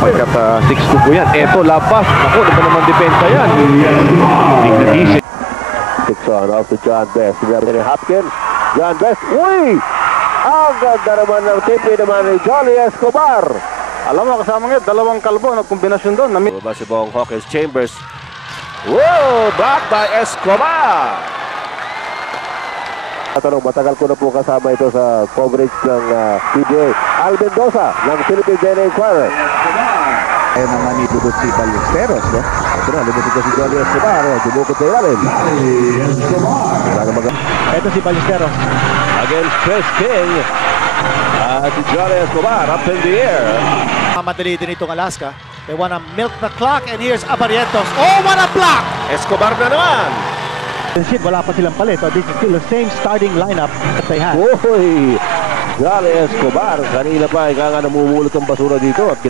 Pagkat 6-2 po yan. Eto, labas. Naku, ano ba naman depensa yan? Tignan-isip. 6-1 off to John Best. Anthony Hopkins. John Best. Uy! Ang ganda naman ng tipi naman ni Jolly Escobar. Alam mo, kasama nga, dalawang kalbo na kombinasyon doon. Baba si Bong Hawkins. Chambers. Whoa! Back by Escobar. Tanong, matagal ko na po kasama ito sa coverage ng PBA. Al Mendoza ng Philippine DNA Inquirer. Ay naman itudot si Ballesteros, no? Ito na, lumutog ko si Jolly Escobar. Dumukot sa ilalim. Ito si Ballesteros. Against Chris King. Si Jolly Escobar up in the air. Madali din itong Alaska. They wanna milk the clock and here's Abarientos. Oh, what a block! Escobar na naman. Wala pa silang palit. This is still the same starting lineup that they had. Uy! Jolly Escobar. Kanina pa, ika nga namumulot ang basura dito at